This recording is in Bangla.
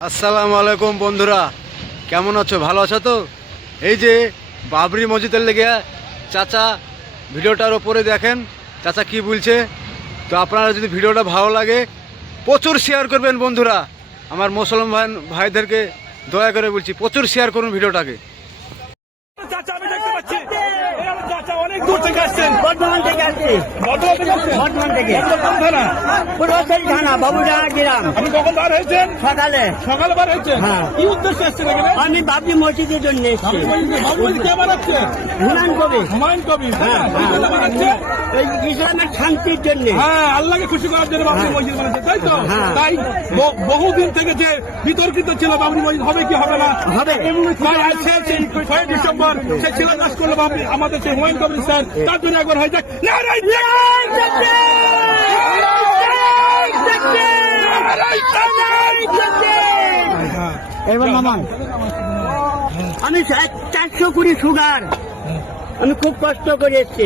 আসসালামু আলাইকুম বন্ধুরা, কেমন আছো? ভালো আছো তো? এই যে বাবরি মসজিদের লেগে চাচা ভিডিওটার ওপরে দেখেন চাচা কি বলছে। তো আপনারা যদি ভিডিওটা ভালো লাগে প্রচুর শেয়ার করবেন বন্ধুরা। আমার মুসলমান ভাইদেরকে দয়া করে বলছি, প্রচুর শেয়ার করুন ভিডিওটাকে। চাচা আমি দেখতে পাচ্ছি চাচা অনেক দূর থেকে আসছেন। বর্ধমান থেকে আসছি। বর্ধমান থেকে পুরোসরি থানা বাবুডাঙ্গা গ্রাম। আপনি কখন বার হয়েছেন? সকালে সকালে বার হয়েছেন। হ্যাঁ। কি উদ্দেশ্যে এসছেন এখানে? আমি বাবরি মসজিদের জন্য এসেছি। বাবুমসজিদ কে বানাচ্ছে? হুমায়ুন কবির। হুমায়ুন কবির। হ্যাঁ, কি জন্য বানাচ্ছে? এই ইসলামের শান্তির জন্য। হ্যাঁ, আল্লাহকে খুশি করার জন্য বাবরি মসজিদ বানাচ্ছে, তাই তো? হ্যাঁ। তাই বহুদিন থেকে যে বিতর্কিত ছিল বাবরি মসজিদ হবে কি হবে না, হবে। তাই আজ 6 ডিসেম্বর সে শিলান্যাস করলো বাবরি আমাদের সেই হুমায়ুন কবির স্যার। তার জন্য একবার হয়ে যাক নারাই এবার মামান আমি 420 সুগার, আমি খুব কষ্ট করে এসছি।